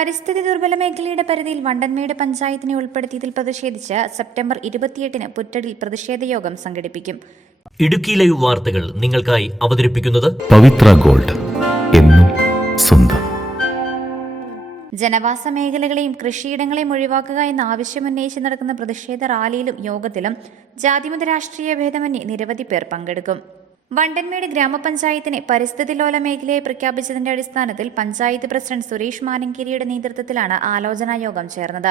പരിസ്ഥിതി ദുർബല മേഖലയുടെ പരിധിയിൽ വണ്ടൻമേട് പഞ്ചായത്തിനെ ഉൾപ്പെടുത്തിയതിൽ പ്രതിഷേധിച്ച് സെപ്റ്റംബർ 28-ന് പുറ്റടിൽ പ്രതിഷേധയോഗം സംഘടിപ്പിക്കും. ഇടുക്കി ലൈവ് വാർത്തകൾ നിങ്ങൾക്കായി അവതരിപ്പിക്കുന്നത് പവിത്ര ഗോൾഡ്, എന്നും സ്വന്തം. ജനവാസ മേഖലകളെയും കൃഷിയിടങ്ങളെയും ഒഴിവാക്കുക എന്ന ആവശ്യമുന്നയിച്ച് നടക്കുന്ന പ്രതിഷേധ റാലിയിലും യോഗത്തിലും ജാതിമത രാഷ്ട്രീയ ഭേദമന്യേ നിരവധി പേർ പങ്കെടുക്കും. വണ്ടൻമേട് ഗ്രാമപഞ്ചായത്തിനെ പരിസ്ഥിതി ലോല മേഖലയായി പ്രഖ്യാപിച്ചതിന്റെ അടിസ്ഥാനത്തിൽ പഞ്ചായത്ത് പ്രസിഡന്റ് സുരേഷ് മാനങ്കേരിയുടെ നേതൃത്വത്തിലാണ് ആലോചനാ യോഗം ചേർന്നത്.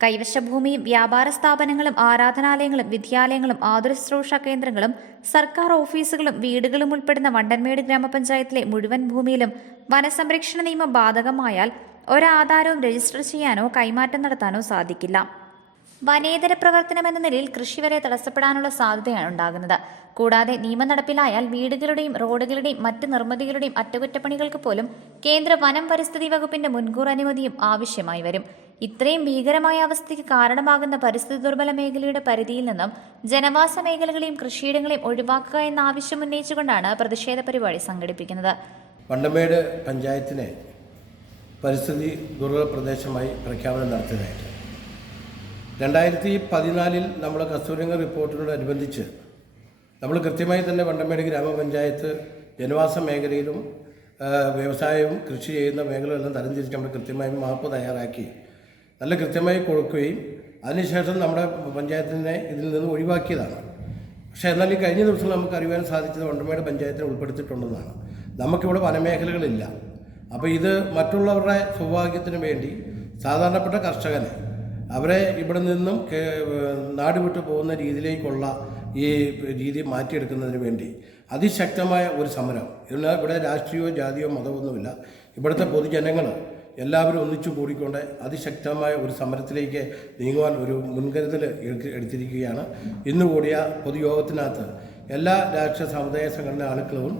കൈവശഭൂമിയും വ്യാപാര സ്ഥാപനങ്ങളും ആരാധനാലയങ്ങളും വിദ്യാലയങ്ങളും ആതുര ശുശ്രൂഷ കേന്ദ്രങ്ങളും സർക്കാർ ഓഫീസുകളും വീടുകളും ഉൾപ്പെടുന്ന വണ്ടൻമേട് ഗ്രാമപഞ്ചായത്തിലെ മുഴുവൻ ഭൂമിയിലും വനസംരക്ഷണ നിയമം ബാധകമായാൽ ഒരാധാരവും രജിസ്റ്റർ ചെയ്യാനോ കൈമാറ്റം നടത്താനോ സാധിക്കില്ല. വനേതര പ്രവർത്തനമെന്ന നിലയിൽ കൃഷി വരെ തടസ്സപ്പെടാനുള്ള സാധ്യതയാണ് ഉണ്ടാകുന്നത്. കൂടാതെ നിയമം നടപ്പിലായാൽ വീടുകളുടെയും റോഡുകളുടെയും മറ്റ് നിർമ്മിതികളുടെയും അറ്റകുറ്റപ്പണികൾക്ക് പോലും കേന്ദ്ര വനം പരിസ്ഥിതി വകുപ്പിന്റെ മുൻകൂർ അനുമതിയും ആവശ്യമായി വരും. ഇത്രയും ഭീകരമായ അവസ്ഥയ്ക്ക് കാരണമാകുന്ന പരിസ്ഥിതി ദുർബല മേഖലയുടെ പരിധിയിൽ നിന്നും ജനവാസ മേഖലകളെയും കൃഷിയിടങ്ങളെയും ഒഴിവാക്കുക എന്ന ആവശ്യം ഉന്നയിച്ചുകൊണ്ടാണ് പ്രതിഷേധ പരിപാടി സംഘടിപ്പിക്കുന്നത്. വണ്ടൻമേട് പഞ്ചായത്തിനെ പരിസ്ഥിതി ദുർബല പ്രദേശമായി പ്രഖ്യാപനം നടത്തിയതായിട്ട് 2014 നമ്മൾ കസ്തൂരിരംഗ റിപ്പോർട്ടിനോടനുബന്ധിച്ച് നമ്മൾ കൃത്യമായി തന്നെ വണ്ടൻമേട് ഗ്രാമപഞ്ചായത്ത് ജനവാസ മേഖലയിലും വ്യവസായവും കൃഷി ചെയ്യുന്ന മേഖലകളെല്ലാം തരംതിരിച്ച് നമ്മൾ കൃത്യമായി മാപ്പ് തയ്യാറാക്കി നല്ല കൃത്യമായി കൊടുക്കുകയും അതിനുശേഷം നമ്മുടെ പഞ്ചായത്തിനെ ഇതിൽ നിന്ന് ഒഴിവാക്കിയതാണ്. പക്ഷേ എന്നാൽ ഈ കഴിഞ്ഞ ദിവസം നമുക്ക് അറിയാൻ സാധിച്ചത് വണ്ടൻമേട് പഞ്ചായത്തിനെ ഉൾപ്പെടുത്തിയിട്ടുണ്ടെന്നാണ്. നമുക്കിവിടെ വനമേഖലകളില്ല. അപ്പോൾ ഇത് മറ്റുള്ളവരുടെ സൗഭാഗ്യത്തിന് വേണ്ടി സാധാരണപ്പെട്ട കർഷകനെ അവരെ ഇവിടെ നിന്നും നാട് വിട്ടു പോകുന്ന രീതിയിലേക്കുള്ള ഈ രീതി മാറ്റിയെടുക്കുന്നതിന് വേണ്ടി അതിശക്തമായ ഒരു സമരം. ഇവിടെ രാഷ്ട്രീയമോ ജാതിയോ മതമൊന്നുമില്ല. ഇവിടുത്തെ പൊതുജനങ്ങൾ എല്ലാവരും ഒന്നിച്ചു കൂടിക്കൊണ്ട് അതിശക്തമായ ഒരു സമരത്തിലേക്ക് നീങ്ങുവാൻ ഒരു മുൻകരുതൽ എടുത്തിരിക്കുകയാണ്. ഇന്ന് കൂടിയ പൊതുയോഗത്തിനകത്ത് എല്ലാ രാഷ്ട്രീയ സമുദായ സംഘടനാ ആളുകളും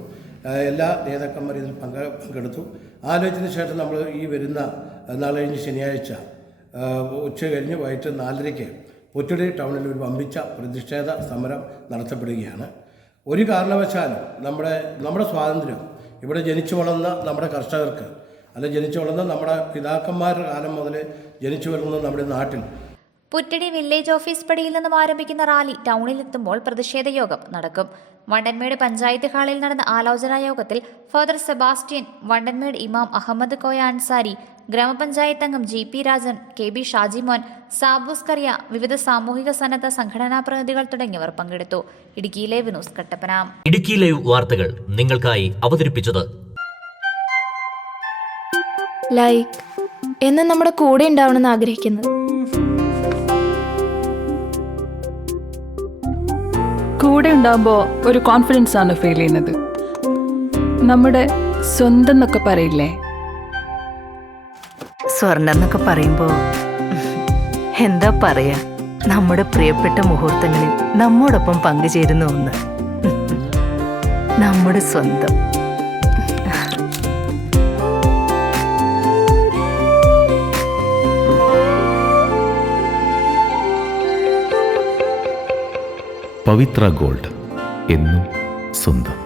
എല്ലാ നേതാക്കന്മാർ ഇതിൽ പങ്കെടുത്തു. ആലോചനയ്ക്ക് ശേഷം നമ്മൾ ഈ വരുന്ന നാളെ കഴിഞ്ഞ് ശനിയാഴ്ച ഉച്ച കഴിഞ്ഞ് വൈകിട്ട് 4:30 പുറ്റടി ടൗണിൽ ഒരു വമ്പിച്ച പ്രതിഷേധ സമരം നടത്തപ്പെടുകയാണ്. ഒരു കാരണവശാലും നമ്മുടെ സ്വാതന്ത്ര്യം ഇവിടെ ജനിച്ചു വളർന്ന നമ്മുടെ കർഷകർക്ക്, അല്ലെങ്കിൽ ജനിച്ചു വളർന്ന നമ്മുടെ പിതാക്കന്മാരുടെ കാലം മുതൽ ജനിച്ചു വളർന്ന നമ്മുടെ നാട്ടിൽ പുറ്റടി വില്ലേജ് ഓഫീസ് പടിയിൽ നിന്നും ആരംഭിക്കുന്ന റാലി ടൗണിലെത്തുമ്പോൾ പ്രതിഷേധ യോഗം നടക്കും. വണ്ടൻമേട് പഞ്ചായത്ത് ഹാളിൽ നടന്ന ആലോചനാ യോഗത്തിൽ ഫാദർ സെബാസ്റ്റ്യൻ, വണ്ടൻമേട് ഇമാം അഹമ്മദ് കോയ അൻസാരി, ഗ്രാമപഞ്ചായത്ത് അംഗം GP രാജൻ, KB ഷാജിമോൻ, സാബൂസ് കറിയ, വിവിധ സാമൂഹിക സന്നദ്ധ സംഘടനാ പ്രതിനിധികൾ തുടങ്ങിയവർ പങ്കെടുത്തു. Idukki live news Kattappana. Idukki live വാർത്തകൾ നിങ്ങൾക്കായി അവതരിപ്പിച്ചത് ലൈക്ക് എന്ന് നമ്മുടെ കൂടെ ഉണ്ടാവണമെന്ന് ആഗ്രഹിക്കുന്നത്. കൂടെ ഉണ്ടാകുമ്പോൾ ഒരു കോൺഫിഡൻസ് ആണ് ഫീൽ ചെയ്യുന്നത്. നമ്മുടെ സ്വന്തം എന്നൊക്കെ പറയില്ലേ, സ്വർണ്ണം എന്നൊക്കെ പറയുമ്പോൾ എന്താ പറയാ, നമ്മുടെ പ്രിയപ്പെട്ട മുഹൂർത്തങ്ങളിൽ നമ്മോടൊപ്പം പങ്കുചേരുന്ന ഒന്ന്, നമ്മുടെ സ്വന്തം. പവിത്ര ഗോൾഡ്, എന്നും സ്വന്തം.